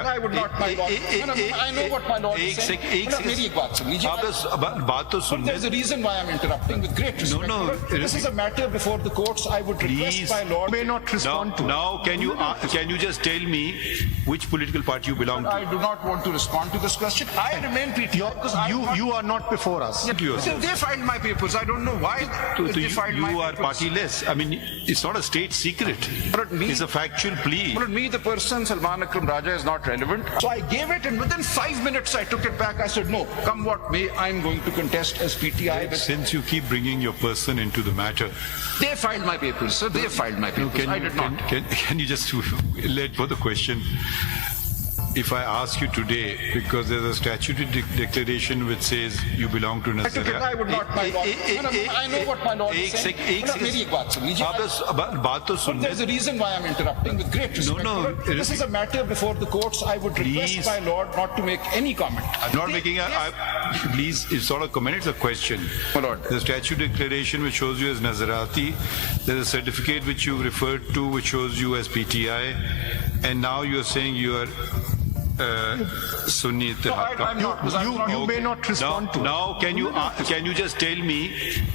I would not my law. I know what my law is saying. मेरी एक बात सुन लीजिए. बात तो सुन. There's a reason why I'm interrupting with great respect. No. This is a matter before the courts. I would request my lord may not respond to. Now, can you just tell me which political party you belong to? I do not want to respond to this question. I remain PTI because You are not before us. They filed my papers. I don't know why they filed my papers. You are partyless. I mean, it's not a state secret. It's a factual plea. But me, the person Salman Akram Raja is not relevant. So I gave it, and within 5 minutes I took it back. I said, no, come what may, I'm going to contest as PTI. Since you keep bringing your person into the matter, They filed my papers, sir. They filed my papers. I did not. Can you just let for the question? If I ask you today, because there's a statutory declaration which says you belong to Nazariya. I would not my law. I know what my law is saying. मेरी एक बात सुन लीजिए. बात तो सुन. There's a reason why I'm interrupting with great respect. No. This is a matter before the courts. I would request my lord not to make any comment. I'm not making please, it's not a comment, it's a question. My lord. The statute declaration which shows you as Nazarati, there's a certificate which you referred to which shows you as PTI, and now you're saying you are Sunni Ittihad. I'm not. You may not respond to. Now, can you just tell me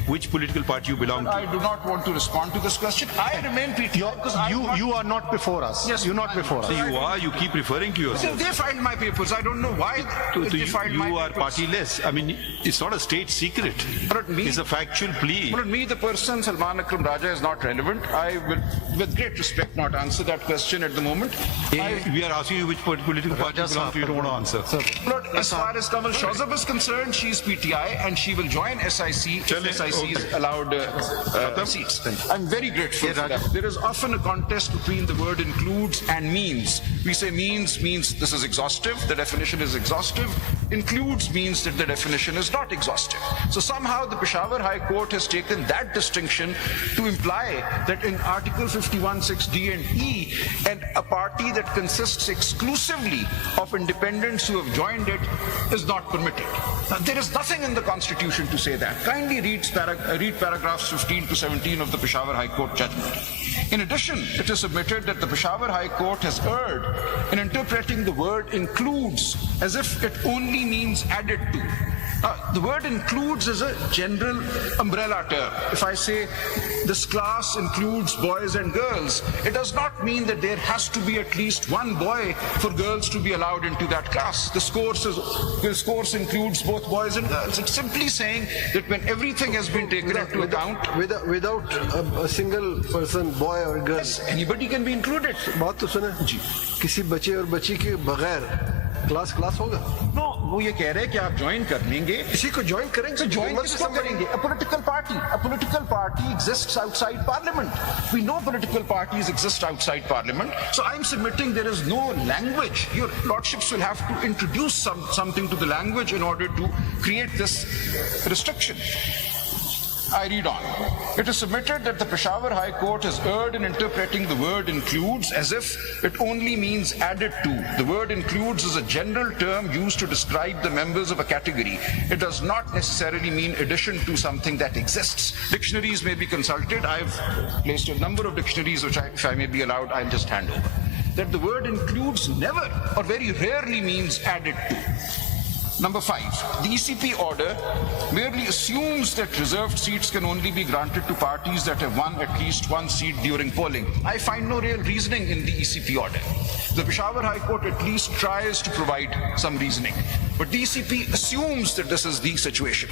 which political party you belong to? I do not want to respond to this question. I remain PTI because You are not before us. Yes, You're not before us. You are. You keep referring to yourself. They filed my papers. I don't know why they filed my You are papers. partyless. I mean, it's not a state secret. But me, It's a factual plea. But me, the person Salman Akram Raja is not relevant. I will, with great respect, not answer that question at the moment. We are asking you which political party you belong to. You don't want to answer. But as far as Kamal Shazab is concerned, she's PTI and she will join SIC if SIC is allowed seats. I'm very grateful for that. There is often a contest between the word includes and means. We say means this is exhaustive, the definition is exhaustive. Includes means that the definition is not exhaustive. So somehow the Peshawar High Court has taken that distinction to imply that in Article 51(6)(d) and E, and a party that consists exclusively of independents who have joined it is not permitted. Now, there is nothing in the Constitution to say that. Kindly read paragraphs 15 to 17 of the Peshawar High Court judgment. In addition, it is submitted that the Peshawar High Court has erred in interpreting the word includes as if it only means added to. The word includes is a general umbrella term. If I say this class includes boys and girls, it does not mean that there has to be at least one boy for girls to be allowed into that class. This course includes both boys and girls. It's simply saying that when everything has been taken into account, without a single person, boy or girl, anybody can be included. बात तो सुने किसी बच्चे और बच्ची के बगैर class होगा. No, वो ये कह रहे हैं कि आप ज्वाइन कर लेंगे. किसी को ज्वाइन करेंगे So join किसको करेंगे? A political party exists outside parliament. We know political parties exist outside parliament. So I'm submitting there is no language. Your lordships will have to introduce something to the language in order to create this restriction. I read on. It is submitted that the Peshawar High Court has erred in interpreting the word includes as if it only means added to. The word includes is a general term used to describe the members of a category. It does not necessarily mean addition to something that exists. Dictionaries may be consulted. I've placed a number of dictionaries which, if I may be allowed, I'll just hand over. That the word includes never or very rarely means added to. Number 5, the ECP order merely assumes that reserved seats can only be granted to parties that have won at least one seat during polling. I find no real reasoning in the ECP order. The Peshawar High Court at least tries to provide some reasoning, but the ECP assumes that this is the situation.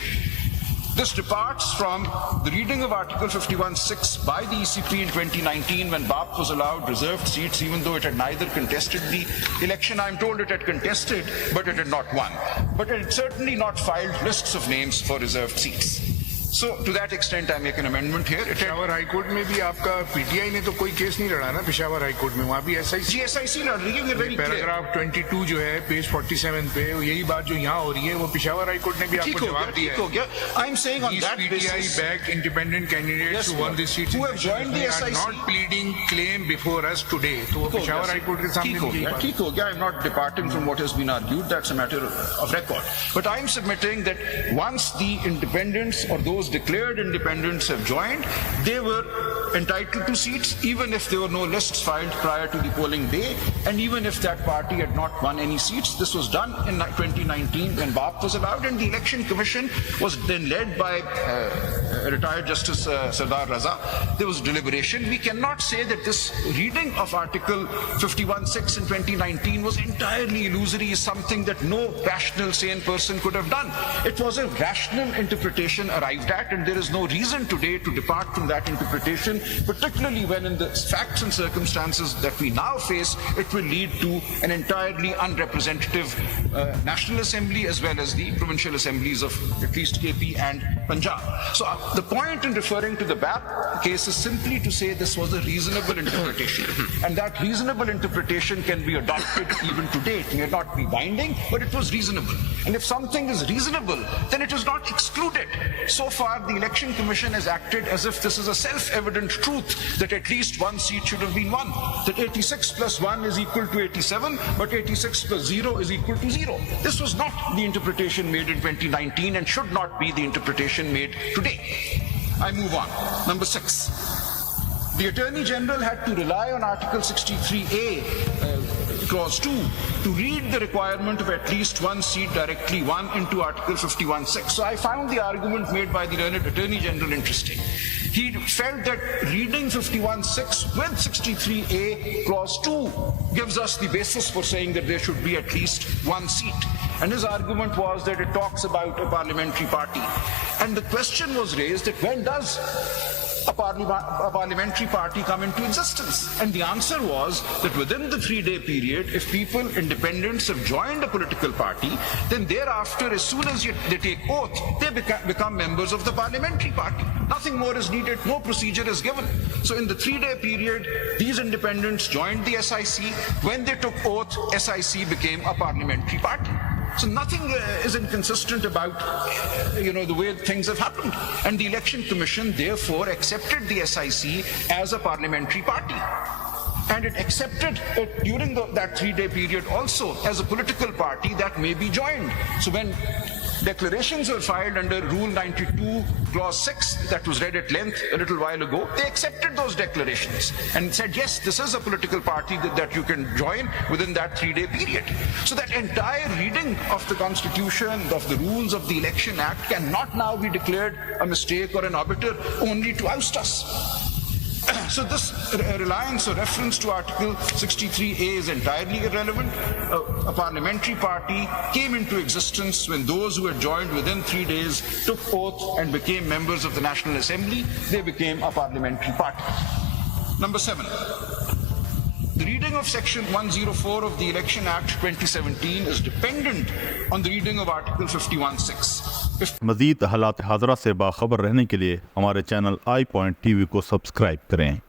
This departs from the reading of Article 51(6) by the ECP in 2019 when BAP was allowed reserved seats even though it had neither contested the election. I'm told it had contested, but it had not won. But it had certainly not filed lists of names for reserved seats. So to that extent I make an amendment here. Peshawar high court में भी आपका PTI ने तो कोई case नहीं लड़ा ना Peshawar high court में, वहाँ भी SIC लड़ रही है. पैराग्राफ 22 जो है पेज 47 पे यही बात जो यहाँ हो रही है वो पेशावर हाई कोर्ट ने भी आपको जवाब दिया है. I'm saying on that basis, PTI backed independent candidates who won this seat who have joined the SIC are not pleading claim before us today. तो वो पेशावर हाई कोर्ट के सामने ठीक हो गया. I'm not departing from what has been argued. That's a matter of record. But I'm submitting that once the independents or those declared independents have joined, they were entitled to seats, even if there were no lists filed prior to the polling day, and even if that party had not won any seats. This was done in 2019 when BAP was allowed, and the Election Commission was then led by retired Justice Sardar Raza. There was deliberation. We cannot say that this reading of Article 51(6) in 2019 was entirely illusory, is something that no rational, sane person could have done. It was a rational interpretation arrived at, and there is no reason today to depart from that interpretation, particularly when in the facts and circumstances that we now face, it will lead to an entirely unrepresentative National Assembly as well as the provincial assemblies of at least KP and Punjab. So the point in referring to the BAP case is simply to say this was a reasonable interpretation, and that reasonable interpretation can be adopted even today. It may not be binding, but it was reasonable. And if something is reasonable, then it is not excluded. So far, the Election Commission has acted as if this is a self-evident truth that at least one seat should have been won, that 86 plus 1 is equal to 87, but 86 plus 0 is equal to 0. This was not the interpretation made in 2019 and should not be the interpretation made today. I move on. Number 6. The Attorney General had to rely on Article 63A, Clause 2, to read the requirement of at least one seat directly won into Article 51(6). So I found the argument made by the learned Attorney General interesting. He felt that reading 51(6) with 63A, Clause 2, gives us the basis for saying that there should be at least one seat. And his argument was that it talks about a parliamentary party. And the question was raised that when does a parliamentary party come into existence? And the answer was that within the 3-day period, if people, independents, have joined a political party, then thereafter, as soon as they take oath, they become members of the parliamentary party. Nothing more is needed, no procedure is given. So in the 3-day period, these independents joined the SIC. When they took oath, SIC became a parliamentary party. So nothing is inconsistent about, the way things have happened. And the Election Commission therefore accepted the SIC as a parliamentary party. And it accepted it during that 3-day period also as a political party that may be joined. So when declarations were filed under Rule 92, Clause 6, that was read at length a little while ago, they accepted those declarations and said, yes, this is a political party that you can join within that 3-day period. So that entire reading of the Constitution, of the rules of the Election Act, cannot now be declared a mistake or an arbiter only to oust us. So this reliance or reference to Article 63A is entirely irrelevant. A parliamentary party came into existence when those who had joined within 3 days took oath and became members of the National Assembly. They became a parliamentary party. Number 7. The reading of Section 104 of the Election Act 2017 is dependent on the reading of Article 51(6). मज़ीद हालात हाज़रा से बाखबर रहने के लिए हमारे channel iPoint TV को subscribe करें।